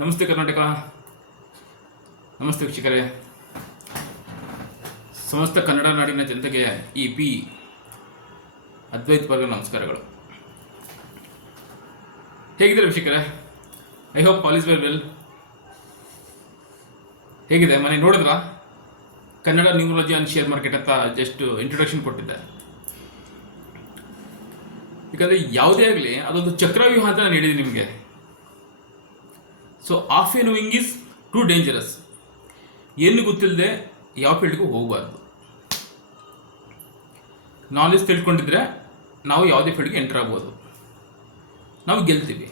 ನಮಸ್ತೆ ಕರ್ನಾಟಕ. ನಮಸ್ತೆ ವೀಕ್ಷಕರೇ. ಸಮಸ್ತ ಕನ್ನಡ ನಾಡಿನ ಜನತೆಗೆ ಈ ಪಿ ಅದ್ವೈತ್ ವರ್ಗ ನಮಸ್ಕಾರಗಳು. ಹೇಗಿದ್ದಾರೆ ವೀಕ್ಷಕರೇ? I hope all is well. ಹೇಗಿದೆ ಮನೆ? ನೋಡಿದ್ರ Kannada numerology on share market ಅಂತ ಜಸ್ಟ್ ಇಂಟ್ರೊಡಕ್ಷನ್ ಕೊಟ್ಟಿದ್ದೆ. ಯಾಕಂದರೆ ಯಾವುದೇ ಆಗಲಿ ಅದೊಂದು ಚಕ್ರವ್ಯೂಹ ಅಂತ ನಾನು ಹೇಳಿದ್ದೀನಿ ನಿಮಗೆ. So of A knowing is two dangerous. ಏನು ಗೊತ್ತಿಲ್ಲದೆ ಯಾವ ಫೀಲ್ಡ್ಗೂ ಹೋಗಬಾರ್ದು. ನಾಲೆಜ್ ತಿಳ್ಕೊಂಡಿದ್ರೆ ನಾವು ಯಾವುದೇ ಫೀಲ್ಡ್ಗೆ ಎಂಟರ್ ಆಗ್ಬೋದು, ನಾವು ಗೆಲ್ತೀವಿ.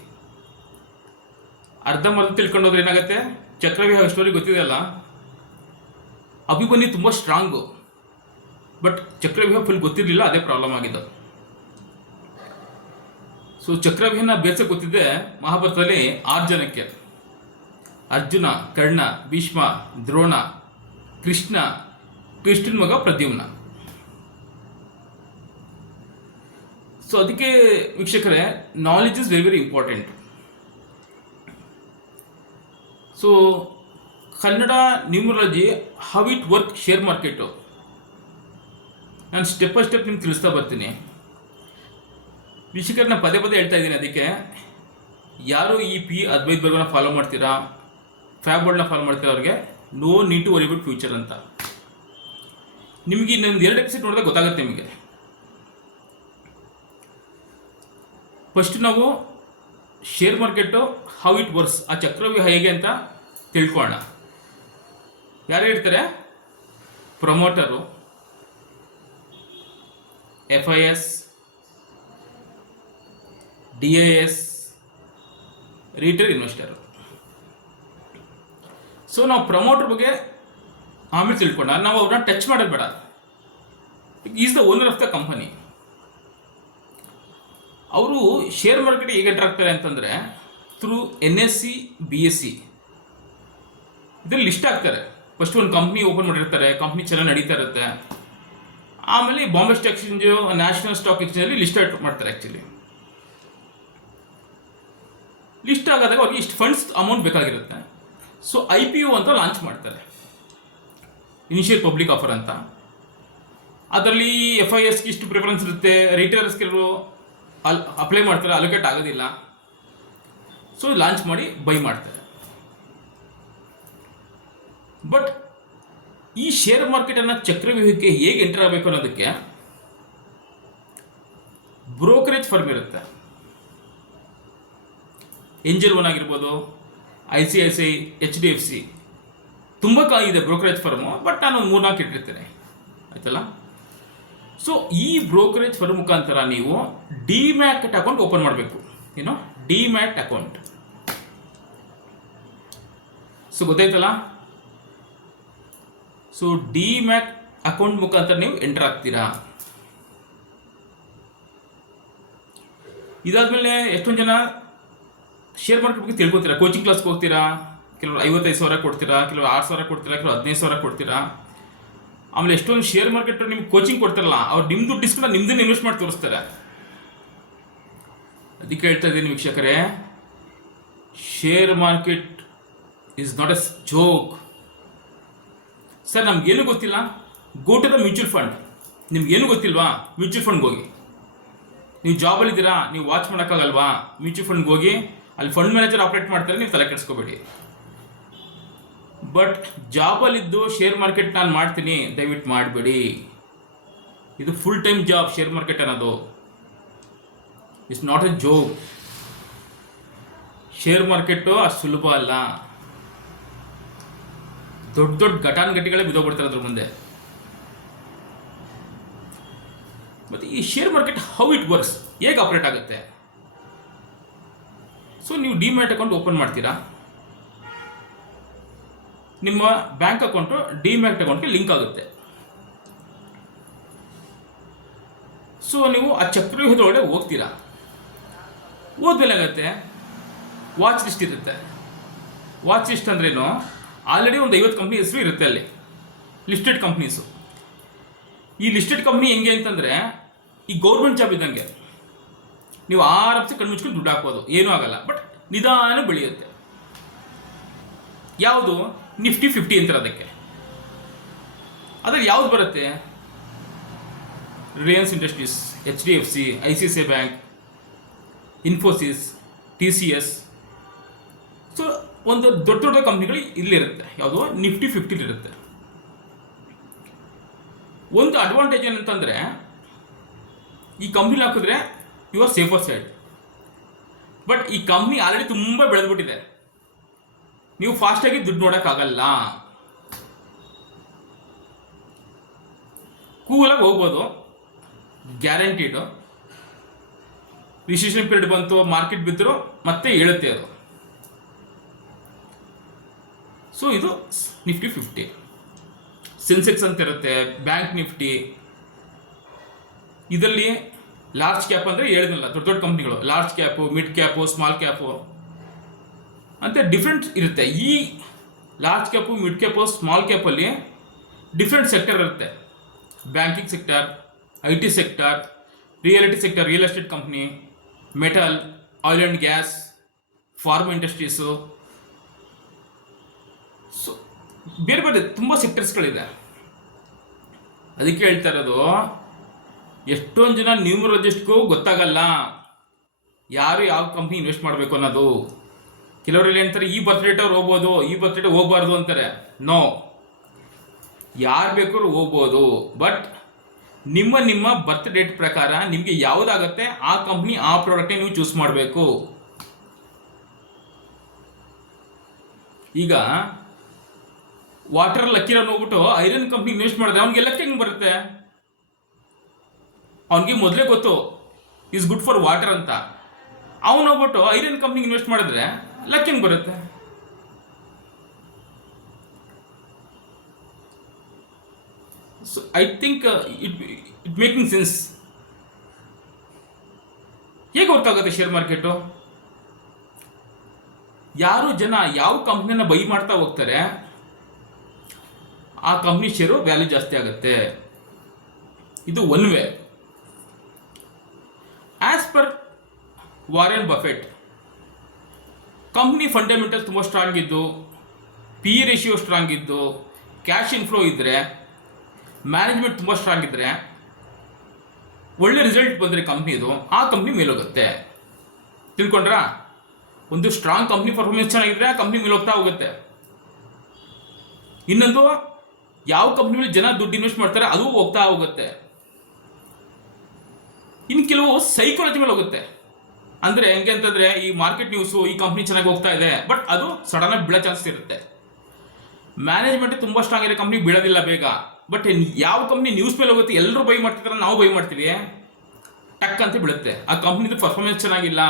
ಅರ್ಧಂಬರ್ಧ ತಿಳ್ಕೊಂಡೋದ್ರೆ ಏನಾಗುತ್ತೆ? ಚಕ್ರವ್ಯೂಹ ಸ್ಟೋರಿ ಗೊತ್ತಿದೆಯಲ್ಲ, ಅಭಿಮನ್ಯು ತುಂಬ ಸ್ಟ್ರಾಂಗು, ಬಟ್ ಚಕ್ರವ್ಯೂಹ ಫುಲ್ ಗೊತ್ತಿರಲಿಲ್ಲ, ಅದೇ ಪ್ರಾಬ್ಲಮ್ ಆಗಿದ್ದು. ಸೊ ಚಕ್ರವ್ಯೂಹನ ಬೇಸಕ್ಕೆ ಗೊತ್ತಿದ್ದೆ ಮಹಾಭಾರತದಲ್ಲಿ 6 ಜನಕ್ಕೆ: ಅರ್ಜುನ, ಕರ್ಣ, ಭೀಷ್ಮ, ದ್ರೋಣ, ಕೃಷ್ಣನ ಮಗ ಪ್ರದ್ಯುಮ್ನ. ಸೊ ಅದಕ್ಕೆ ವೀಕ್ಷಕರೇ, knowledge is very very important. So Kannada numerology how it work share market ನಾನು ಸ್ಟೆಪ್ ಬೈ ಸ್ಟೆಪ್ ನಿಮ್ಗೆ ತಿಳಿಸ್ತಾ ಬರ್ತೀನಿ. ವೀಕ್ಷಕರನ್ನ ಪದೇ ಪದೇ ಹೇಳ್ತಾ ಇದ್ದೀನಿ. ಅದಕ್ಕೆ ಯಾರು ಈ ಪಿ ಅದ್ವೈತ್ ವರ್ಗನ ಫಾಲೋ ಮಾಡ್ತೀರಾ, ಫ್ಯಾಬ್ ವರ್ಲ್ಡ್ನ ಫಾಲೋ ಮಾಡ್ತೀರಾ, ಅವ್ರಿಗೆ no need to worry about future ಅಂತ. ನಿಮಗೆ ಇನ್ನೊಂದು 2 ಎಪಿಸೋಡ್ ನೋಡಿದಾಗ ಗೊತ್ತಾಗುತ್ತೆ ನಿಮಗೆ. ಫಸ್ಟ್ ನಾವು share market how it works, ಆ ಚಕ್ರವ್ಯೂಹ ಹೇಗೆ ಅಂತ ತಿಳ್ಕೊಳ್ಳೋಣ. ಯಾರು ಹೇಳ್ತಾರೆ? Promoter, FIS, DIS, retail investor. So ನಾವು ಪ್ರಮೋಟರ್ ಬಗ್ಗೆ ಆಮೇಲೆ ತಿಳ್ಕೊಂಡ, ನಾವು ಅವ್ರನ್ನ ಟಚ್ ಮಾಡೋದು ಬೇಡ. Is the owner of the company. ಅವರು ಶೇರ್ ಮಾರ್ಕೆಟ್ ಹೇಗೆ ಎಂಟರ್ ಆಗ್ತಾರೆ ಅಂತಂದರೆ ಥ್ರೂ NSE, BSE ಇದರಲ್ಲಿ ಲಿಸ್ಟ್ ಆಗ್ತಾರೆ. ಫಸ್ಟ್ ಒಂದು ಕಂಪ್ನಿ ಓಪನ್ ಮಾಡಿರ್ತಾರೆ, ಕಂಪ್ನಿ ಚೆನ್ನಾಗಿ ನಡೀತಾ ಇರುತ್ತೆ. ಆಮೇಲೆ Bombay stock exchange, national stock ಎಕ್ಸ್ಚೇಂಜಲ್ಲಿ ಲಿಸ್ಟ್ ಮಾಡ್ತಾರೆ. ಆ್ಯಕ್ಚುಲಿ ಲಿಸ್ಟ್ ಆಗಾದಾಗ ಅವ್ರಿಗೆ ಇಷ್ಟು ಫಂಡ್ಸ್ ಅಮೌಂಟ್ ಬೇಕಾಗಿರುತ್ತೆ. ಸೊ IPO ಅಂತ ಲಾಂಚ್ ಮಾಡ್ತಾರೆ, ಇನಿಷಿಯಲ್ ಪಬ್ಲಿಕ್ ಆಫರ್ ಅಂತ. ಅದರಲ್ಲಿ FISಗೆ ಇಷ್ಟು ಪ್ರಿಫರೆನ್ಸ್ ಇರುತ್ತೆ, ರಿಟೇಲರ್ಸ್ಗೆ ಅಪ್ಲೈ ಮಾಡ್ತಾರೆ, ಅಲೋಕೇಟ್ ಆಗೋದಿಲ್ಲ. ಸೊ ಲಾಂಚ್ ಮಾಡಿ ಬೈ ಮಾಡ್ತಾರೆ. ಬಟ್ ಈ ಶೇರ್ ಮಾರ್ಕೆಟನ್ನು ಚಕ್ರವ್ಯೂಹಕ್ಕೆ ಹೇಗೆ ಎಂಟರ್ ಆಗಬೇಕು ಅನ್ನೋದಕ್ಕೆ ಬ್ರೋಕರೇಜ್ ಫರ್ಮ್ ಇರುತ್ತೆ. ಏಂಜಲ್ ಒನ್ ಆಗಿರ್ಬೋದು, ICICI, HDFC, ತುಂಬ ಇದೆ ಬ್ರೋಕರೇಜ್ ಫರ್ಮು. ಬಟ್ ನಾನು 3-4 ಇಟ್ಟಿರ್ತೇನೆ, ಆಯ್ತಲ್ಲ. ಸೊ ಈ ಬ್ರೋಕರೇಜ್ ಫರ್ಮ್ ಮುಖಾಂತರ ನೀವು ಡಿಮ್ಯಾಟ್ ಅಕೌಂಟ್ ಓಪನ್ ಮಾಡಬೇಕು. ಏನು ಡಿಮ್ಯಾಟ್ ಅಕೌಂಟ್? ಸೊ ಗೊತ್ತಾಯ್ತಲ್ಲ. ಸೊ ಡಿಮ್ಯಾಟ್ ಅಕೌಂಟ್ ಮುಖಾಂತರ ನೀವು ಎಂಟರ್ ಆಗ್ತೀರಾ. ಇದಾದ್ಮೇಲೆ ಎಷ್ಟೊಂದು ಜನ ಶೇರ್ ಮಾರ್ಕೆಟ್ ಬಗ್ಗೆ ತಿಳ್ಕೊತೀರಾ, ಕೋಚಿಂಗ್ ಕ್ಲಾಸ್ಗೆ ಹೋಗ್ತೀರಾ. ಕೆಲವರು 55,000 ಕೊಡ್ತೀರಾ, ಕೆಲವರು 6,000 ಕೊಡ್ತೀರಾ, ಕೆಲವರು 15,000 ಕೊಡ್ತೀರಾ. ಆಮೇಲೆ ಎಷ್ಟೊಂದು ಶೇರ್ ಮಾರ್ಕೆಟ್ ನಿಮ್ಗೆ ಕೋಚಿಂಗ್ ಕೊಡ್ತಾರಲ್ಲ, ಅವ್ರು ನಿಮ್ಮ ದುಡ್ಡು ಇಸ್ಕೊಂಡು ನಿಮ್ದನ್ನು ಇನ್ವೆಸ್ಟ್ ಮಾಡಿ ತೋರಿಸ್ತಾರೆ. ಅದಕ್ಕೆ ಹೇಳ್ತಾ ಇದ್ದೀನಿ ವೀಕ್ಷಕರೇ, share market is not a joke. Sir ನಮ್ಗೇನು ಗೊತ್ತಿಲ್ಲ, go to the mutual fund. ನಿಮ್ಗೇನು ಗೊತ್ತಿಲ್ವಾ? ಮ್ಯೂಚುವಲ್ ಫಂಡ್ಗೆ ಹೋಗಿ. ನೀವು ಜಾಬಲ್ಲಿದ್ದೀರಾ, ನೀವು ವಾಚ್ ಮಾಡೋಕ್ಕಾಗಲ್ವಾ? ಮ್ಯೂಚುವಲ್ ಫಂಡ್ಗೆ ಹೋಗಿ, ಅಲ್ಲಿ ಫಂಡ್ ಮ್ಯಾನೇಜರ್ ಆಪ್ರೇಟ್ ಮಾಡ್ತಾರೆ, ನೀವು ತಲೆ ಕೆಡಿಸ್ಕೋಬೇಡಿ. ಬಟ್ ಜಾಬಲ್ಲಿದ್ದು ಶೇರ್ ಮಾರ್ಕೆಟ್ ನಾನು ಮಾಡ್ತೀನಿ ದಯವಿಟ್ಟು ಮಾಡಬೇಡಿ. ಇದು full time job. Share market ಅನ್ನೋದು it's not a joke. Share market ಅಷ್ಟು ಸುಲಭ ಅಲ್ಲ. ದೊಡ್ಡ ದೊಡ್ಡ ಘಟಾನುಘಟಿಗಳೇ ಬಿದ್ದೋಗ್ಬಿಡ್ತಾರೆ ಅದ್ರ ಮುಂದೆ. ಮತ್ತು ಈ share market how it works, ಹೇಗೆ ಆಪ್ರೇಟ್ ಆಗುತ್ತೆ? ಸೊ ನೀವು ಡಿಮ್ಯಾಟ್ ಅಕೌಂಟ್ ಓಪನ್ ಮಾಡ್ತೀರಾ. ನಿಮ್ಮ ಬ್ಯಾಂಕ್ ಅಕೌಂಟು ಡಿಮ್ಯಾಟ್ ಅಕೌಂಟ್ಗೆ ಲಿಂಕ್ ಆಗುತ್ತೆ. ಸೊ ನೀವು ಆ ಚಕ್ರವ್ಯೂಹದೊಳಗಡೆ ಹೋಗ್ತೀರಾ. ಹೋದ್ಮೇಲೆ ಆಗುತ್ತೆ, ವಾಚ್ ಲಿಸ್ಟ್ ಇರುತ್ತೆ. ವಾಚ್ ಲಿಸ್ಟ್ ಅಂದ್ರೇನು? ಆಲ್ರೆಡಿ ಒಂದು 50 ಕಂಪ್ನಿ ಹೆಸರು ಇರುತ್ತೆ ಅಲ್ಲಿ, ಲಿಸ್ಟೆಡ್ ಕಂಪ್ನೀಸು. ಈ ಲಿಸ್ಟೆಡ್ ಕಂಪ್ನಿ ಹೆಂಗೆ ಅಂತಂದರೆ ಈ ಗೌರ್ಮೆಂಟ್ ಜಾಬ್ ಇದ್ದಂಗೆ. ನೀವು ಆರಾಮ್ಸೆ ಕಣ್ಣು ಮುಚ್ಕೊಂಡು ದುಡ್ಡು ಹಾಕ್ಬೋದು, ಏನೂ ಆಗಲ್ಲ. ಬಟ್ ನಿಧಾನ ಬೆಳೆಯುತ್ತೆ. ಯಾವುದು ನಿಫ್ಟಿ 50 ಅಂತಾರೆ ಅದಕ್ಕೆ. ಅದ್ರಲ್ಲಿ ಯಾವ್ದು ಬರುತ್ತೆ? Reliance industries, HDFC, ICICI bank, Infosys, TCS. So ಒಂದು ದೊಡ್ಡ ದೊಡ್ಡ ಕಂಪ್ನಿಗಳು ಇಲ್ಲಿರುತ್ತೆ. ಯಾವುದು ನಿಫ್ಟಿ 50 ಇರುತ್ತೆ. ಒಂದು ಅಡ್ವಾಂಟೇಜ್ ಏನಂತಂದರೆ ಈ ಕಂಪ್ನಿ ಹಾಕಿದ್ರೆ you are safer side. But ಈ ಕಂಪ್ನಿ ಆಲ್ರೆಡಿ ತುಂಬ ಬೆಳೆದ್ಬಿಟ್ಟಿದೆ, ನೀವು ಫಾಸ್ಟಾಗಿ ದುಡ್ಡು ನೋಡೋಕ್ಕಾಗಲ್ಲ. ಕೂಲಾಗಿ ಹೋಗ್ಬೋದು, ಗ್ಯಾರಂಟಿಡು. ರಿಸೆಷನ್ ಪೀರಿಯಡ್ ಬಂತು, ಮಾರ್ಕೆಟ್ ಬಿದ್ದರೂ ಮತ್ತೆ ಹೇಳುತ್ತೆ ಅದು. ಸೊ ಇದು ನಿಫ್ಟಿ 50. ಸೆನ್ಸೆಕ್ಸ್ ಅಂತ ಇರುತ್ತೆ, ಬ್ಯಾಂಕ್ ನಿಫ್ಟಿ. ಇದರಲ್ಲಿ ಲಾರ್ಜ್ ಕ್ಯಾಪ್ ಅಂದರೆ ಹೇಳಿದ್ನಲ್ಲ, ದೊಡ್ಡ ದೊಡ್ಡ ಕಂಪ್ನಿಗಳು, large cap, mid cap, small cap ಅಂತ ಡಿಫ್ರೆಂಟ್ ಇರುತ್ತೆ. ಈ large cap, mid cap, small ಕ್ಯಾಪಲ್ಲಿ ಡಿಫ್ರೆಂಟ್ ಸೆಕ್ಟರ್ ಇರುತ್ತೆ. Banking sector, IT sector, reality sector, real estate company, metal, oil and gas, pharma industries. So ಬೇರೆ ಬೇರೆ ತುಂಬ ಸೆಕ್ಟರ್ಸ್ಗಳಿದೆ. ಅದಕ್ಕೆ ಹೇಳ್ತಾ ಇರೋದು, ಎಷ್ಟೊಂದು ಜನ ನ್ಯೂಮರಾಲಜಿಸ್ಟ್ಗೂ ಗೊತ್ತಾಗಲ್ಲ ಯಾರು ಯಾವ ಕಂಪ್ನಿ ಇನ್ವೆಸ್ಟ್ ಮಾಡಬೇಕು ಅನ್ನೋದು. ಕೆಲವರಲ್ಲಿ ಹೇಳ್ತಾರೆ ಈ ಬರ್ತ್ ಡೇಟ್ ಅವ್ರು ಹೋಗ್ಬೋದು, ಈ ಬರ್ತ್ ಡೇಟ್ ಹೋಗ್ಬಾರ್ದು ಅಂತಾರೆ. ನೋ, ಯಾರು ಬೇಕಾದ್ರೂ ಹೋಗ್ಬೋದು. ಬಟ್ ನಿಮ್ಮ ಬರ್ತ್ ಡೇಟ್ ಪ್ರಕಾರ ನಿಮಗೆ ಯಾವುದಾಗುತ್ತೆ ಆ ಕಂಪ್ನಿ, ಆ ಪ್ರಾಡಕ್ಟೇ ನೀವು ಚೂಸ್ ಮಾಡಬೇಕು. ಈಗ ವಾಟರ್ ಲಕ್ಕಿರೋ ಹೋಗ್ಬಿಟ್ಟು ಐರನ್ ಕಂಪ್ನಿ ಇನ್ವೆಸ್ಟ್ ಮಾಡಿದ್ರೆ ಅವ್ನಿಗೆ ಲಕ್ ಹೆಂಗೆ ಬರುತ್ತೆ? ಅವನಿಗೆ ಮೊದಲೇ ಗೊತ್ತು ಈಸ್ ಗುಡ್ ಫಾರ್ ವಾಟರ್ ಅಂತ. ಅವನು ಹೋಗ್ಬಿಟ್ಟು ಐರನ್ ಕಂಪ್ನಿಗೆ ಇನ್ವೆಸ್ಟ್ ಮಾಡಿದ್ರೆ ಲಕ್ ಹೆಂಗೆ ಬರುತ್ತೆ? So I think it making sense. ಹೇಗೆ ಗೊತ್ತಾಗುತ್ತೆ ಶೇರ್ ಮಾರ್ಕೆಟು? ಯಾರು ಜನ ಯಾವ ಕಂಪ್ನಿನ ಬೈ ಮಾಡ್ತಾ ಹೋಗ್ತಾರೆ ಆ ಕಂಪ್ನಿ ಶೇರು ವ್ಯಾಲ್ಯೂ ಜಾಸ್ತಿ ಆಗುತ್ತೆ. ಇದು one way. As per Warren Buffett, company fundamental ತುಂಬ ಸ್ಟ್ರಾಂಗ್ ಇದ್ದು, PE ರೇಷಿಯೋ ಸ್ಟ್ರಾಂಗ್ ಇದ್ದು, ಕ್ಯಾಶ್ ಇನ್ಫ್ಲೋ ಇದ್ದರೆ, ಮ್ಯಾನೇಜ್ಮೆಂಟ್ ತುಂಬ ಸ್ಟ್ರಾಂಗ್ ಇದ್ದರೆ, ಒಳ್ಳೆ ರಿಸಲ್ಟ್ ಬಂದರೆ ಕಂಪ್ನಿದು, ಆ ಕಂಪ್ನಿ ಮೇಲೋಗುತ್ತೆ. ತಿಳ್ಕೊಂಡ್ರಾ? ಒಂದು ಸ್ಟ್ರಾಂಗ್ ಕಂಪ್ನಿ ಪರ್ಫಾರ್ಮೆನ್ಸ್ ಚೆನ್ನಾಗಿದ್ರೆ ಆ ಕಂಪ್ನಿ ಮೇಲೆ ಹೋಗ್ತಾ ಹೋಗುತ್ತೆ. ಇನ್ನೊಂದು, ಯಾವ ಕಂಪ್ನಿ ಮೇಲೆ ಜನ ದುಡ್ಡು ಇನ್ವೆಸ್ಟ್ ಮಾಡ್ತಾರೆ ಅದು ಹೋಗ್ತಾ ಹೋಗುತ್ತೆ. ಇನ್ನು ಕೆಲವು ಸೈಕಾಲಜಿ ಮೇಲೆ ಹೋಗುತ್ತೆ. ಅಂದರೆ ಹೆಂಗೆ ಅಂತಂದರೆ, ಈ ಮಾರ್ಕೆಟ್ ನ್ಯೂಸು ಈ ಕಂಪ್ನಿ ಚೆನ್ನಾಗಿ ಹೋಗ್ತಾ ಇದೆ, ಬಟ್ ಅದು ಸಡನ್ನಾಗಿ ಬೀಳೋ ಚಾನ್ಸ್ ಇರುತ್ತೆ. ಮ್ಯಾನೇಜ್ಮೆಂಟ್ ತುಂಬ ಸ್ಟ್ರಾಂಗ್ ಇರೋ ಕಂಪ್ನಿ ಬೀಳೋದಿಲ್ಲ ಬೇಗ. ಬಟ್ ಯಾವ ಕಂಪ್ನಿ ನ್ಯೂಸ್ ಮೇಲೆ ಹೋಗುತ್ತೆ, ಎಲ್ಲರೂ ಬೈ ಮಾಡ್ತಿದ್ದಾರೆ, ನಾವು ಬೈ ಮಾಡ್ತೀವಿ, ಟಕ್ ಅಂತ ಬೀಳುತ್ತೆ. ಆ ಕಂಪ್ನಿದು ಪರ್ಫಾರ್ಮೆನ್ಸ್ ಚೆನ್ನಾಗಿಲ್ಲ,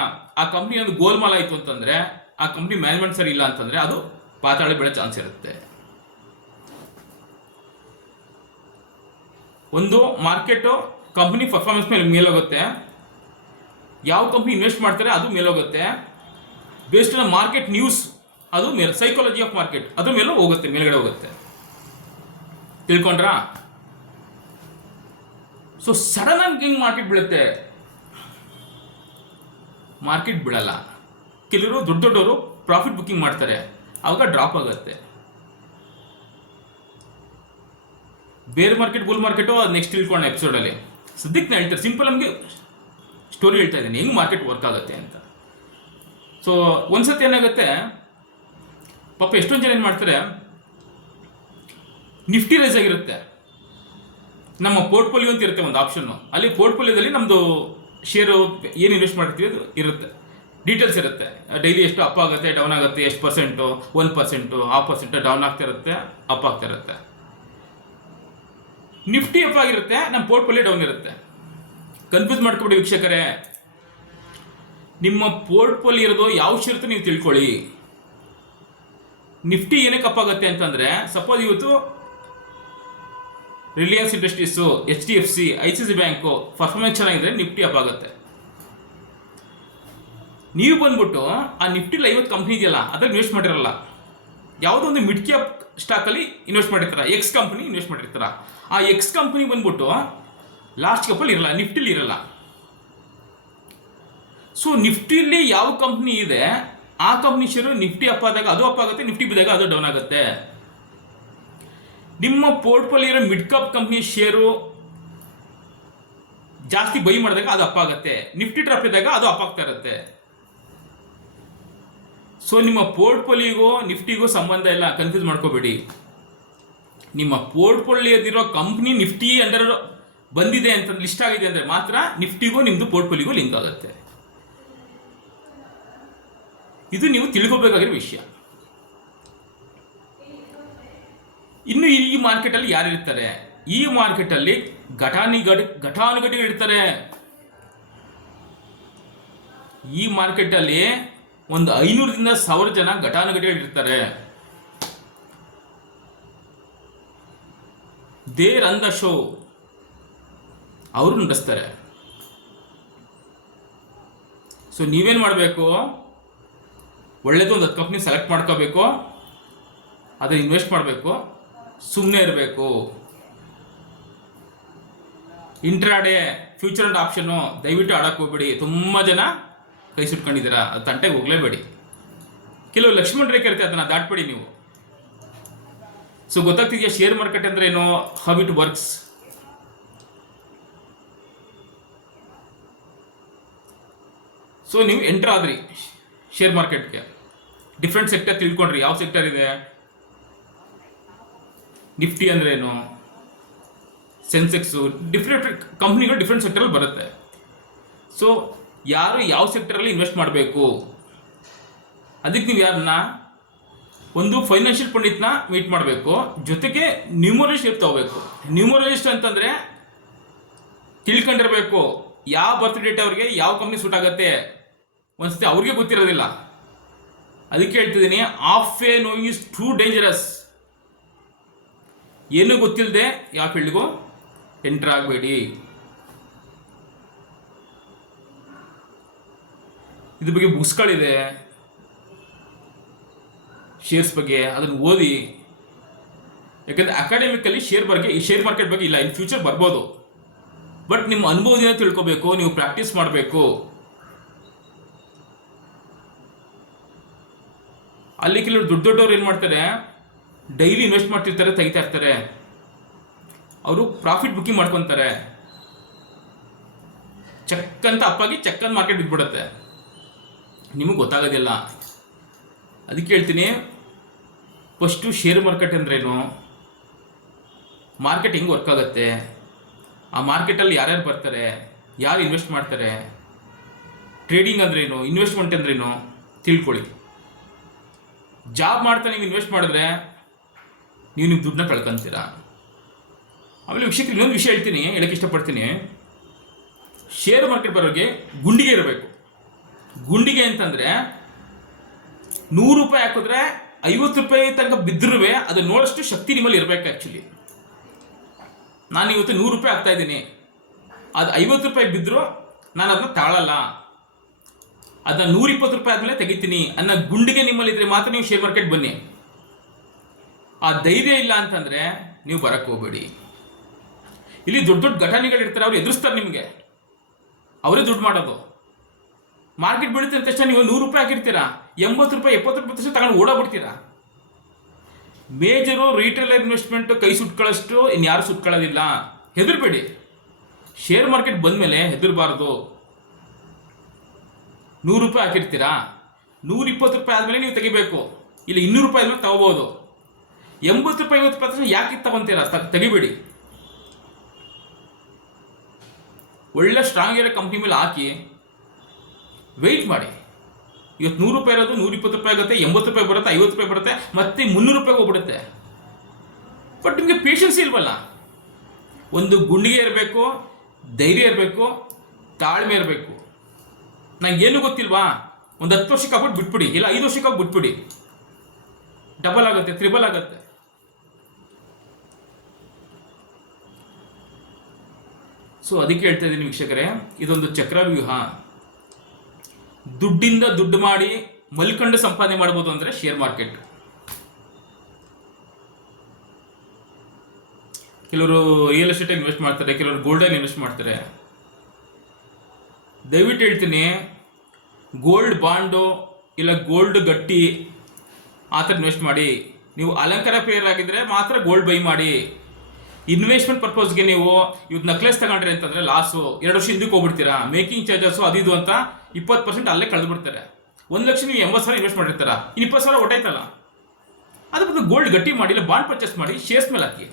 ಆ ಕಂಪ್ನಿ ಒಂದು ಗೋಲ್ಮಾಲ್ ಆಯಿತು ಅಂತಂದರೆ, ಆ ಕಂಪ್ನಿ ಮ್ಯಾನೇಜ್ಮೆಂಟ್ ಸರಿ ಇಲ್ಲ ಅಂತಂದರೆ ಅದು ಪಾತಾಳ ಬೀಳೋ ಚಾನ್ಸ್ ಇರುತ್ತೆ. ಒಂದು ಮಾರ್ಕೆಟು ಕಂಪ್ನಿ ಪರ್ಫಾರ್ಮೆನ್ಸ್ ಮೇಲೋಗುತ್ತೆ, ಯಾವ ಕಂಪ್ನಿ ಇನ್ವೆಸ್ಟ್ ಮಾಡ್ತಾರೆ ಅದು ಮೇಲೋಗುತ್ತೆ. ಬೇಸ್ಡ್ ಆನ್ ಮಾರ್ಕೆಟ್ ನ್ಯೂಸ್ ಅದು ಸೈಕಾಲಜಿ ಆಫ್ ಮಾರ್ಕೆಟ್ ಅದ್ರ ಮೇಲೂ ಹೋಗುತ್ತೆ, ಮೇಲ್ಗಡೆ ಹೋಗುತ್ತೆ. ತಿಳ್ಕೊಂಡ್ರಾ? ಸೊ ಸಡನ್ ಆಗಿ ಹಿಂಗೆ ಮಾರ್ಕೆಟ್ ಬೀಳುತ್ತೆ, ಮಾರ್ಕೆಟ್ ಬೀಳಲ್ಲ. ಕೆಲವರು ದೊಡ್ಡವರು ಪ್ರಾಫಿಟ್ ಬುಕ್ಕಿಂಗ್ ಮಾಡ್ತಾರೆ, ಆವಾಗ ಡ್ರಾಪ್ ಆಗುತ್ತೆ. ಬೇರೆ ಮಾರ್ಕೆಟ್, ಬುಲ್ ಮಾರ್ಕೆಟು ಅದು ನೆಕ್ಸ್ಟ್ ತಿಳ್ಕೊಂಡ ಎಪಿಸೋಡಲ್ಲಿ. ಸದ್ಯಕ್ಕೆ ನಾನು ಹೇಳ್ತಾರೆ, ಸಿಂಪಲ್ ನಮಗೆ ಸ್ಟೋರಿ ಹೇಳ್ತಾ ಇದ್ದೀನಿ ಹೆಂಗೆ ಮಾರ್ಕೆಟ್ ವರ್ಕ್ ಆಗುತ್ತೆ ಅಂತ. ಸೊ ಒಂದ್ಸತಿ ಏನಾಗುತ್ತೆ, ಪಾಪ ಎಷ್ಟೊಂದು ಜನ ಏನು ಮಾಡ್ತಾರೆ, ನಿಫ್ಟಿ ರೈಸ್ ಆಗಿರುತ್ತೆ, ನಮ್ಮ ಪೋರ್ಟ್ಫೋಲಿಯೋ ಅಂತ ಇರುತ್ತೆ ಒಂದು ಆಪ್ಷನ್ನು, ಅಲ್ಲಿ ಪೋರ್ಟ್ಫೋಲಿಯೋದಲ್ಲಿ ನಮ್ಮದು ಶೇರು ಏನು ಇನ್ವೆಸ್ಟ್ ಮಾಡ್ತೀವಿ ಅದು ಇರುತ್ತೆ, ಡೀಟೇಲ್ಸ್ ಇರುತ್ತೆ. ಡೈಲಿ ಎಷ್ಟು ಅಪ್ ಆಗುತ್ತೆ, ಡೌನ್ ಆಗುತ್ತೆ, ಎಷ್ಟು ಪರ್ಸೆಂಟು, 1%, 0.5% ಡೌನ್ ಆಗ್ತಾ ಇರುತ್ತೆ, ಅಪ್ ಆಗ್ತಾ ಇರುತ್ತೆ. ನಿಫ್ಟಿ ಅಪ್ ಆಗಿರುತ್ತೆ, ನಮ್ಮ ಪೋರ್ಟ್ಫೋಲಿಯೋ ಡೌನ್ ಇರುತ್ತೆ. ಕನ್ಫ್ಯೂಸ್ ಮಾಡ್ಕೊಬಿಡಿ ವೀಕ್ಷಕರೇ. ನಿಮ್ಮ ಪೋರ್ಟ್ಫೋಲಿಯೋ ಇರೋದು ಯಾವ ಶೇರ್ತು ನೀವು ತಿಳ್ಕೊಳ್ಳಿ. ನಿಫ್ಟಿ ಏನಕ್ಕೆ ಅಪ್ ಆಗುತ್ತೆ ಅಂತಂದರೆ, ಸಪೋಸ್ ಇವತ್ತು Reliance industries, HDFC, ICICI bank performance ಚೆನ್ನಾಗಿದ್ರೆ ನಿಫ್ಟಿ ಅಪ್ ಆಗುತ್ತೆ. ನೀವು ಬಂದ್ಬಿಟ್ಟು ಆ ನಿಫ್ಟಿಲಿ 50 ಕಂಪ್ನಿ ಇದೆಯಲ್ಲ ಅದ್ರಲ್ಲಿ ಇನ್ವೆಸ್ಟ್ ಮಾಡಿರಲ್ಲ, ಯಾವುದೋ ಒಂದು ಮಿಡ್ ಕ್ಯಾಪ್ ಸ್ಟಾಕಲ್ಲಿ ಇನ್ವೆಸ್ಟ್ ಮಾಡಿರ್ತಾರೆ, ಎಕ್ಸ್ ಕಂಪ್ನಿ ಇನ್ವೆಸ್ಟ್ ಮಾಡಿರ್ತಾರೆ. ಆ ಎಕ್ಸ್ ಕಂಪ್ನಿ ಬಂದ್ಬಿಟ್ಟು ಲಾಸ್ಟ್ ಕ್ಯಾಪಲ್ಲಿ ಇರಲ್ಲ, ನಿಫ್ಟಿಲಿ ಇರಲ್ಲ. ಸೊ ನಿಫ್ಟಿಲಿ ಯಾವ ಕಂಪ್ನಿ ಇದೆ ಆ ಕಂಪ್ನಿ ಶೇರು ನಿಫ್ಟಿ ಅಪ್ ಆದಾಗ ಅದು ಅಪ್ ಆಗುತ್ತೆ, ನಿಫ್ಟಿ ಬಿದ್ದಾಗ ಅದು ಡೌನ್ ಆಗುತ್ತೆ. ನಿಮ್ಮ ಪೋರ್ಟ್ಫೋಲಿಯೋ ಇರೋ ಮಿಡ್ ಕ್ಯಾಪ್ ಕಂಪ್ನಿ ಶೇರು ಜಾಸ್ತಿ ಬೈ ಮಾಡಿದಾಗ ಅದು ಅಪ್ ಆಗುತ್ತೆ, ನಿಫ್ಟಿ ಡ್ರಾಪ್ ಇದ್ದಾಗ ಅದು ಅಪ್ ಆಗ್ತಾ ಇರುತ್ತೆ. ಸೊ ನಿಮ್ಮ ಪೋರ್ಟ್ಫೋಲಿಯೋಗೂ ನಿಫ್ಟಿಗೂ ಸಂಬಂಧ ಇಲ್ಲ, ಕನ್ಫ್ಯೂಸ್ ಮಾಡ್ಕೋಬೇಡಿ. ನಿಮ್ಮ ಪೋರ್ಟ್ಫೋಲಿಯೋದಿರೋ ಕಂಪ್ನಿ ನಿಫ್ಟಿ ಅಂಡರ್ ಬಂದಿದೆ ಅಂತ ಲಿಸ್ಟ್ ಆಗಿದೆ ಅಂದರೆ ಮಾತ್ರ ನಿಫ್ಟಿಗೂ ನಿಮ್ಮದು ಪೋರ್ಟ್ಫೋಲಿಯೋಗೂ ಲಿಂಕ್ ಆಗುತ್ತೆ. ಇದು ನೀವು ತಿಳ್ಕೋಬೇಕಾಗಿರೋ ವಿಷಯ. ಇನ್ನು ಈ ಮಾರ್ಕೆಟಲ್ಲಿ ಯಾರು ಇರ್ತಾರೆ? ಈ ಮಾರ್ಕೆಟಲ್ಲಿ ಘಟಾನುಘಟಿಗಳು ಇರ್ತಾರೆ. ಈ ಮಾರ್ಕೆಟಲ್ಲಿ ಒಂದು 500ರಿಂದ 1000 ಜನ ಘಟಾನುಘಟಿಗಳು ಇರ್ತಾರೆ. ದೇ ರನ್ ದ ಶೋ, ಅವರು ನಡೆಸ್ತಾರೆ. ಸೊ ನೀವೇನು ಮಾಡಬೇಕು? ಒಳ್ಳೆದು ಒಂದು 10 ಕಂಪ್ನಿ ಸೆಲೆಕ್ಟ್ ಮಾಡ್ಕೋಬೇಕು, ಅದನ್ನು ಇನ್ವೆಸ್ಟ್ ಮಾಡಬೇಕು, ಸುಮ್ಮನೆ ಇರಬೇಕು. ಇಂಟ್ರಾಡೇ ಫ್ಯೂಚರ್ ಅಂಡ್ ಆಪ್ಷನ್ನು ದಯವಿಟ್ಟು ಆಡಕ್ಕೆ ಹೋಗ್ಬೇಡಿ. ತುಂಬ ಜನ ಕೈ ಸುಟ್ಕೊಂಡಿದ್ದೀರಾ, ಅದು ತಂಟೆಗೆ ಹೋಗಲೇಬೇಡಿ. ಕೆಲವು ಲಕ್ಷ್ಮಣ ರೇಖೆ ಇರುತ್ತೆ, ಅದನ್ನು ದಾಟ್ಬೇಡಿ ನೀವು. ಸೊ ಗೊತ್ತಾಗ್ತಿದೆಯಾ ಶೇರ್ ಮಾರ್ಕೆಟ್ ಅಂದ್ರೆ ಏನು, ಹೌ ಇಟ್ ವರ್ಕ್ಸ್? ಸೊ ನೀವು ಎಂಟರ್ ಆದ್ರಿ ಶೇರ್ ಮಾರ್ಕೆಟ್ಗೆ, ಡಿಫ್ರೆಂಟ್ ಸೆಕ್ಟರ್ ತಿಳ್ಕೊಂಡ್ರಿ. ಯಾವ ಸೆಕ್ಟರ್ ಇದೆ, ನಿಫ್ಟಿ ಅಂದ್ರೆ ಏನು, ಸೆನ್ಸೆಕ್ಸು, ಡಿಫ್ರೆಂಟ್ ಕಂಪ್ನಿಗಳು ಡಿಫ್ರೆಂಟ್ ಸೆಕ್ಟರಲ್ಲಿ ಬರುತ್ತೆ. ಸೊ ಯಾರು ಯಾವ ಸೆಕ್ಟರಲ್ಲಿ ಇನ್ವೆಸ್ಟ್ ಮಾಡಬೇಕು, ಅದಕ್ಕೆ ನೀವು ಯಾರನ್ನ ಒಂದು ಫೈನಾನ್ಷಿಯಲ್ ಪಂಡಿತ್ನ ಮೀಟ್ ಮಾಡಬೇಕು, ಜೊತೆಗೆ ನ್ಯೂಮರಾಲಜಿಸ್ಟ್ ತಗೋಬೇಕು. ನ್ಯೂಮರಾಲಜಿಸ್ಟ್ ಅಂತಂದರೆ ತಿಳ್ಕೊಂಡಿರಬೇಕು ಯಾವ ಬರ್ತ್ ಡೇಟ್ ಅವ್ರಿಗೆ ಯಾವ ಕಂಪ್ನಿ ಸೂಟ್ ಆಗುತ್ತೆ. ಒಂದ್ಸತಿ ಅವ್ರಿಗೆ ಗೊತ್ತಿರೋದಿಲ್ಲ. ಅದಕ್ಕೆ ಹೇಳ್ತಿದ್ದೀನಿ, of A knowing is two dangerous. ಏನೂ ಗೊತ್ತಿಲ್ಲದೆ ಯಾವ ಫೀಲ್ಡ್ಗೂ ಎಂಟರ್ ಆಗಬೇಡಿ. ಇದ್ರ ಬಗ್ಗೆ ಬುಕ್ಸ್ಗಳಿದೆ ಶೇರ್ಸ್ ಬಗ್ಗೆ, ಅದನ್ನು ಓದಿ. ಯಾಕಂದರೆ ಅಕಾಡೆಮಿಕಲ್ಲಿ ಶೇರ್ ಮಾರ್ಕೆಟ್ ಬಗ್ಗೆ ಇಲ್ಲ, ಇನ್ ಫ್ಯೂಚರ್ ಬರ್ಬೋದು. ಬಟ್ ನಿಮ್ಮ ಅನುಭವದಿಂದ ತಿಳ್ಕೋಬೇಕು, ನೀವು ಪ್ರಾಕ್ಟೀಸ್ ಮಾಡಬೇಕು. ಅಲ್ಲಿ ಕೆಲವರು ದೊಡ್ಡವ್ರು ಏನು ಮಾಡ್ತಾರೆ, ಡೈಲಿ ಇನ್ವೆಸ್ಟ್ ಮಾಡ್ತಿರ್ತಾರೆ, ತೆಗಿತಾ ಇರ್ತಾರೆ. ಅವರು ಪ್ರಾಫಿಟ್ ಬುಕ್ಕಿಂಗ್ ಮಾಡ್ಕೊತಾರೆ. ಚೆಕ್ ಅಂತ ಅಪ್ಪಾಗಿ ಚೆಕ್ ಅಂತ ಮಾರ್ಕೆಟ್ ಬಿದ್ದುಬಿಡುತ್ತೆ, ನಿಮಗೆ ಗೊತ್ತಾಗೋದಿಲ್ಲ. ಅದಕ್ಕೆ ಹೇಳ್ತೀನಿ, ಫಸ್ಟು ಶೇರ್ ಮಾರ್ಕೆಟ್ ಅಂದ್ರೇನು, ಮಾರ್ಕೆಟ್ ಹೆಂಗೆ ವರ್ಕ್ ಆಗುತ್ತೆ, ಆ ಮಾರ್ಕೆಟಲ್ಲಿ ಯಾರ್ಯಾರು ಬರ್ತಾರೆ, ಯಾರು ಇನ್ವೆಸ್ಟ್ ಮಾಡ್ತಾರೆ, ಟ್ರೇಡಿಂಗ್ ಅಂದ್ರೇನು, ಇನ್ವೆಸ್ಟ್ಮೆಂಟ್ ಅಂದ್ರೇನು ತಿಳ್ಕೊಳ್ಳಿ. ಜಾಬ್ ಮಾಡ್ತಾ ನೀವು ಇನ್ವೆಸ್ಟ್ ಮಾಡಿದ್ರೆ ನೀವು ನಿಮ್ಮ ದುಡ್ಡನ್ನ ಕಳ್ಕೊಂತೀರ. ಆಮೇಲೆ ವಿಷಯಕ್ಕೆ ಇನ್ನೊಂದು ವಿಷಯ ಹೇಳಕ್ಕೆ ಇಷ್ಟಪಡ್ತೀನಿ. ಶೇರ್ ಮಾರ್ಕೆಟ್ ಬರೋರಿಗೆ ಗುಂಡಿಗೆ ಇರಬೇಕು. ಗುಂಡಿಗೆ ಅಂತಂದರೆ 100 ರೂಪಾಯಿ ಹಾಕಿದ್ರೆ 50 ರೂಪಾಯಿ ತನಕ ಬಿದ್ದರೂ ಅದು ನೋಡೋಷ್ಟು ಶಕ್ತಿ ನಿಮ್ಮಲ್ಲಿ ಇರಬೇಕು. ಆ್ಯಕ್ಚುಲಿ ನಾನು ಇವತ್ತು 100 ರೂಪಾಯಿ ಹಾಕ್ತಾ ಇದ್ದೀನಿ, ಅದು 50 ರೂಪಾಯಿ ಬಿದ್ದರೂ ನಾನು ಅದನ್ನ ತಾಳಲ್ಲ, ಅದನ್ನ 120 ರೂಪಾಯಿ ಆದಮೇಲೆ ತೆಗಿತೀನಿ ಅನ್ನೋ ಗುಂಡಿಗೆ ನಿಮ್ಮಲ್ಲಿದ್ದರೆ ಮಾತ್ರ ನೀವು ಶೇರ್ ಮಾರ್ಕೆಟ್ ಬನ್ನಿ. ಆ ಧೈರ್ಯ ಇಲ್ಲ ಅಂತಂದರೆ ನೀವು ಬರಕ್ಕೆ ಹೋಗಬೇಡಿ. ಇಲ್ಲಿ ದೊಡ್ಡ ದೊಡ್ಡ ಘಟನೆಗಳಿರ್ತಾರೆ, ಅವ್ರು ಎದುರಿಸ್ತಾರೆ ನಿಮಗೆ, ಅವರೇ ದುಡ್ಡು ಮಾಡೋದು. ಮಾರ್ಕೆಟ್ ಬೀಳುತ್ತೆ ಅಂದ ತಕ್ಷಣ ನೀವು 100 ರೂಪಾಯಿ ಹಾಕಿರ್ತೀರಾ, 80 ರೂಪಾಯಿ 70 ರೂಪಾಯಿ ತಕ್ಷಣ ತಗೊಂಡು ಓಡಾಬಿಡ್ತೀರಾ. ಮೇಜರು ರಿಟೇಲರ್ ಇನ್ವೆಸ್ಟ್ಮೆಂಟ್ ಕೈ ಸುಟ್ಕೊಳ್ಳೋಷ್ಟು ಇನ್ಯಾರು ಸುಟ್ಕೊಳ್ಳೋದಿಲ್ಲ. ಹೆದರ್ಬೇಡಿ. ಶೇರ್ ಮಾರ್ಕೆಟ್ ಬಂದಮೇಲೆ ಹೆದರಬಾರ್ದು. 100 ರೂಪಾಯಿ ಹಾಕಿರ್ತೀರಾ, 120 ರೂಪಾಯಿ ಆದಮೇಲೆ ನೀವು ತೆಗಿಬೇಕು. ಇಲ್ಲ 200 ರೂಪಾಯಿ ಆದ್ಮೇಲೆ ತಗೋಬಹುದು. 80 ರೂಪಾಯಿ 50 ರೂಪಾಯಿ ತಕ್ಷಣ ಯಾಕೆ ತಗೊಂತೀರಾ? ತೆಗಿಬೇಡಿ. ಒಳ್ಳೆ ಸ್ಟ್ರಾಂಗ್ ಇರೋ ಕಂಪ್ನಿ ಮೇಲೆ ಹಾಕಿ ವೆಯ್ಟ್ ಮಾಡಿ. ಇವತ್ತು 100 ರೂಪಾಯಿ ಇರೋದು 120 ರೂಪಾಯಿ ಆಗುತ್ತೆ, 80 ರೂಪಾಯಿ ಬರುತ್ತೆ, 50 ರೂಪಾಯಿ ಬರುತ್ತೆ, ಮತ್ತೆ 300 ರೂಪಾಯಿಗೆ ಹೋಗ್ಬಿಡುತ್ತೆ. ಬಟ್ ನಿಮಗೆ ಪೇಷನ್ಸ್ ಇಲ್ವಲ್ಲ. ಒಂದು ಗುಂಡಿಗೆ ಇರಬೇಕು, ಧೈರ್ಯ ಇರಬೇಕು, ತಾಳ್ಮೆ ಇರಬೇಕು. ನಂಗೇನು ಗೊತ್ತಿಲ್ವಾ, ಒಂದು 10 ವರ್ಷಕ್ಕೆ ಆಗ್ಬಿಟ್ಟು ಬಿಟ್ಬಿಡಿ, ಇಲ್ಲ 5 ವರ್ಷಕ್ಕೆ ಹೋಗಿ ಬಿಟ್ಬಿಡಿ, ಡಬಲ್ ಆಗುತ್ತೆ, ತ್ರಿಬಲ್ ಆಗುತ್ತೆ. ಸೊ ಅದಕ್ಕೆ ಹೇಳ್ತಾ ಇದ್ದೀನಿ ವೀಕ್ಷಕರೇ, ಇದೊಂದು ಚಕ್ರವ್ಯೂಹ. ದುಡ್ಡಿಂದ ದುಡ್ಡು ಮಾಡಿ ಮಲ್ಕೊಂಡು ಸಂಪಾದನೆ ಮಾಡ್ಬೋದು ಅಂದರೆ ಶೇರ್ ಮಾರ್ಕೆಟ್. ಕೆಲವರು ರಿಯಲ್ ಎಸ್ಟೇಟ್ ಇನ್ವೆಸ್ಟ್ ಮಾಡ್ತಾರೆ, ಕೆಲವರು ಗೋಲ್ಡಲ್ಲಿ ಇನ್ವೆಸ್ಟ್ ಮಾಡ್ತಾರೆ. ದಯವಿಟ್ಟು ಹೇಳ್ತೀನಿ, ಗೋಲ್ಡ್ ಬಾಂಡು ಇಲ್ಲ ಗೋಲ್ಡ್ ಗಟ್ಟಿ ಆ ಥರ ಇನ್ವೆಸ್ಟ್ ಮಾಡಿ. ನೀವು ಅಲಂಕಾರ ಪ್ಲೇಯರ್ ಆಗಿದ್ರೆ ಮಾತ್ರ ಗೋಲ್ಡ್ ಬೈ ಮಾಡಿ. ಇನ್ವೆಸ್ಟ್ಮೆಂಟ್ ಪರ್ಪಸ್ಗೆ ನೀವು ಇವತ್ತು ನಕ್ಲೆಸ್ ತಗೊಂಡ್ರಿ ಅಂತಂದ್ರೆ ಲಾಸು, 2 ವರ್ಷ ಹಿಂದಕ್ಕೆ ಹೋಗ್ಬಿಡ್ತೀರಾ. ಮೇಕಿಂಗ್ ಚಾರ್ಜಸ್ ಅದು ಇದು ಅಂತ 20% ಅಲ್ಲೇ ಕಳೆದು ಬಿಡ್ತಾರೆ. 1 ಲಕ್ಷ ನೀವು 80,000 ಇನ್ವೆಸ್ಟ್ ಮಾಡಿರ್ತಾರ, ಇನ್ನು 20,000 ಹೊಟ್ಟೈತಲ್ಲ. ಅದ್ರ ಬದಲು ಗೋಲ್ಡ್ ಗಟ್ಟಿ ಮಾಡಿ, ಇಲ್ಲ ಬಾಂಡ್ ಪರ್ಚೇಸ್ ಮಾಡಿ, ಶೇರ್ಸ್ ಮೇಲೆ ಹಾಕಿ.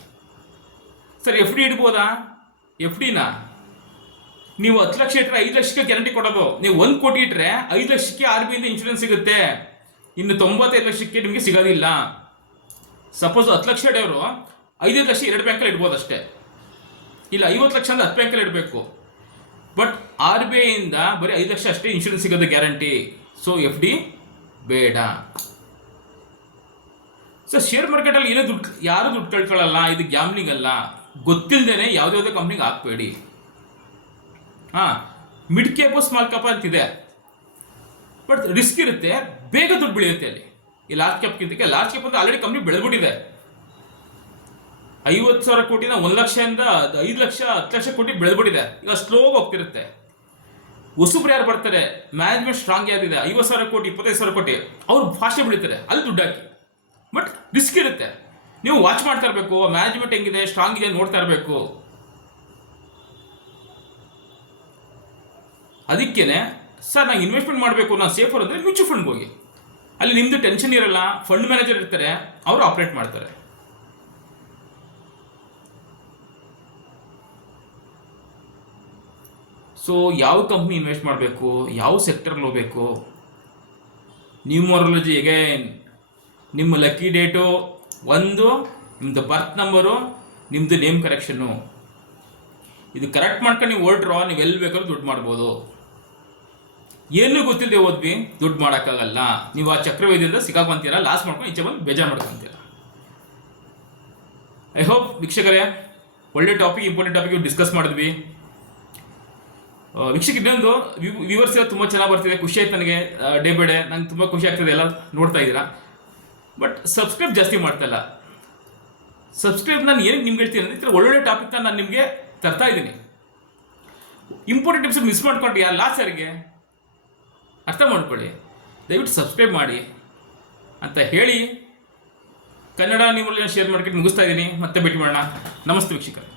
ಸರ್ ಎಫ್ ಡಿ ಇಡ್ಬೋದಾ? ಎಫ್ ಡಿನ ನೀವು 10 ಲಕ್ಷ ಇಟ್ಟರೆ 5 ಲಕ್ಷಕ್ಕೆ ಗ್ಯಾರಂಟಿ ಕೊಡೋದು. ನೀವು 1 ಕೋಟಿ ಇಟ್ಟರೆ 5 ಲಕ್ಷಕ್ಕೆ RBI ಇಂದ ಇನ್ಶೂರೆನ್ಸ್ ಸಿಗುತ್ತೆ, ಇನ್ನು 95 ಲಕ್ಷಕ್ಕೆ ನಿಮಗೆ ಸಿಗೋದಿಲ್ಲ. ಸಪೋಸ್ 10 ಲಕ್ಷ ಇಡೋರು 5 ಲಕ್ಷ 2 ಬ್ಯಾಂಕಲ್ಲಿ ಇಡ್ಬೋದು ಅಷ್ಟೇ, ಇಲ್ಲ 50 ಲಕ್ಷ ಅಂದ್ರೆ 10 ಬ್ಯಾಂಕಲ್ಲಿ ಇಡಬೇಕು. ಬಟ್ RBI ಇಂದ ಬರೀ 5 ಲಕ್ಷ ಅಷ್ಟೇ ಇನ್ಶೂರೆನ್ಸ್ ಸಿಗೋದು ಗ್ಯಾರಂಟಿ. ಸೊ ಎಫ್ ಡಿ ಬೇಡ. ಸರ್ ಶೇರ್ ಮಾರ್ಕೆಟಲ್ಲಿ ಏನೋ ಯಾರು ದುಡ್ಡು ಕಳ್ಕೊಳ್ಳಲ್ಲ, ಇದು ಗ್ಯಾಮ್ಲಿಂಗ್ ಅಲ್ಲ. ಗೊತ್ತಿಲ್ಲದೇನೆ ಯಾವುದ್ಯಾವುದೋ ಕಂಪ್ನಿಗೆ ಹಾಕ್ಬೇಡಿ. ಮಿಡ್ ಕ್ಯಾಪ್ ಸ್ಮಾಲ್ ಕ್ಯಾಪ್ ಅಂತಿದೆ, ಬಟ್ ರಿಸ್ಕ್ ಇರುತ್ತೆ, ಬೇಗ ದುಡ್ಡು ಬೆಳೆಯುತ್ತೆ ಅಲ್ಲಿ. ಈ ಲಾರ್ಜ್ ಕ್ಯಾಪ್ಗಿಂತ ಲಾರ್ಜ್ ಕ್ಯಾಪ್ ಅಂತ ಆಲ್ರೆಡಿ ಕಂಪ್ನಿ ಬೆಳೆದ್ಬಿಟ್ಟಿದೆ. 50,000 ಕೋಟಿನ 1 ಲಕ್ಷದಿಂದ 5 ಲಕ್ಷ 10 ಲಕ್ಷ ಕೋಟಿ ಬೆಳೆದ್ಬಿಟ್ಟಿದೆ. ಈಗ ಸ್ಲೋ ಹೋಗ್ತಿರುತ್ತೆ. ಹೊಸಬ್ರು ಯಾರು ಬರ್ತಾರೆ, ಮ್ಯಾನೇಜ್ಮೆಂಟ್ ಸ್ಟ್ರಾಂಗ್ ಯಾರಿದೆ, 50,000 ಕೋಟಿ 25,000 ಕೋಟಿ ಅವ್ರು ಫಾಸ್ಟ್ ಬೆಳೀತಾರೆ, ಅಲ್ಲಿ ದುಡ್ಡು ಹಾಕಿ. ಬಟ್ ರಿಸ್ಕ್ ಇರುತ್ತೆ, ನೀವು ವಾಚ್ ಮಾಡ್ತಾ ಇರಬೇಕು. ಮ್ಯಾನೇಜ್ಮೆಂಟ್ ಹೆಂಗಿದೆ, ಸ್ಟ್ರಾಂಗ್ ಇದೆ ನೋಡ್ತಾ ಇರಬೇಕು. ಅದಕ್ಕೇನೆ ಸರ್ ನಾನು ಇನ್ವೆಸ್ಟ್ಮೆಂಟ್ ಮಾಡಬೇಕು, ನಾನು ಸೇಫರ್ ಅಂದರೆ ಮ್ಯೂಚುವಲ್ ಫಂಡ್ಗೆ ಹೋಗಿ. ಅಲ್ಲಿ ನಿಮ್ಮದು ಟೆನ್ಷನ್ ಇರಲ್ಲ, ಫಂಡ್ ಮ್ಯಾನೇಜರ್ ಇರ್ತಾರೆ, ಅವರು ಆಪ್ರೇಟ್ ಮಾಡ್ತಾರೆ. ಸೊ ಯಾವ ಕಂಪ್ನಿ ಇನ್ವೆಸ್ಟ್ ಮಾಡಬೇಕು, ಯಾವ ಸೆಕ್ಟರ್ಗೆ ಹೋಗಬೇಕು, ನ್ಯೂಮರಾಲಜಿ ಅಗೈನ್. ನಿಮ್ಮ ಲಕ್ಕಿ ಡೇಟು 1, ನಿಮ್ಮದು ಬರ್ತ್ ನಂಬರು, ನಿಮ್ಮದು ನೇಮ್ ಕರೆಕ್ಷನ್ನು, ಇದು ಕರೆಕ್ಟ್ ಮಾಡ್ಕೊಂಡು ನೀವು ಹೊರಟ್ರೋ ನೀವು ಎಲ್ಲಿ ಬೇಕಾದ್ರೂ ದುಡ್ಡು ಮಾಡ್ಬೋದು. ಏನೂ ಗೊತ್ತಿಲ್ಲದೆ ಹೋದ್ವಿ ದುಡ್ಡು ಮಾಡೋಕ್ಕಾಗಲ್ಲ. ನೀವು ಆ ಚಕ್ರವ್ಯೂಹದಿಂದ ಸಿಕ್ಕಾಕೊಂತೀರ, ಲಾಸ್ ಮಾಡ್ಕೊಂಡು ಈಚೆ ಬಂದು ಬೇಜಾರು ಮಾಡ್ಕೊತೀರ. ಐ ಹೋಪ್ ವೀಕ್ಷಕರೇ ಒಳ್ಳೆ ಟಾಪಿಕ್, ಇಂಪಾರ್ಟೆಂಟ್ ಟಾಪಿಕ್ ಡಿಸ್ಕಸ್ ಮಾಡಿದ್ವಿ. ವೀಕ್ಷಕ ಇನ್ನೊಂದು ವ್ಯೂವರ್ಸ್ ತುಂಬ ಚೆನ್ನಾಗಿ ಬರ್ತಿದೆ, ಖುಷಿ ಆಯ್ತು ನನಗೆ. ಡೇ ಬೈ ಡೇ ನಂಗೆ ತುಂಬ ಖುಷಿ ಆಗ್ತದೆ, ಎಲ್ಲ ನೋಡ್ತಾ ಇದ್ದೀರಾ. ಬಟ್ ಸಬ್ಸ್ಕ್ರೈಬ್ ಜಾಸ್ತಿ ಮಾಡ್ತಾಯಿಲ್ಲ. ಸಬ್ಸ್ಕ್ರೈಬ್ ನಾನು ಏನಕ್ಕೆ ನಿಮ್ಗೆ ಹೇಳ್ತೀನಿ ಅಂದರೆ, ಈ ಥರ ಒಳ್ಳೊಳ್ಳೆ ಟಾಪಿಕ್ನ ನಾನು ನಿಮಗೆ ತರ್ತಾ ಇದ್ದೀನಿ. ಇಂಪಾರ್ಟೆಂಟ್ ಟಿಪ್ಸ್ ಮಿಸ್ ಮಾಡ್ಕೊಂಡು ಯಾರು ಲಾಸ್ ಯಾರಿಗೆ ಅರ್ಥ ಮಾಡ್ಕೊಳ್ಳಿ. ದಯವಿಟ್ಟು ಸಬ್ಸ್ಕ್ರೈಬ್ ಮಾಡಿ ಅಂತ ಹೇಳಿ ಕನ್ನಡ ನ್ಯೂಮರಾಲಜಿ ಶೇರ್ ಮಾರ್ಕೆಟ್ ಮುಗಿಸ್ತಾ ಇದ್ದೀನಿ. ಮತ್ತೆ ಭೇಟಿ ಮಾಡೋಣ. ನಮಸ್ತೆ ವೀಕ್ಷಕರೇ.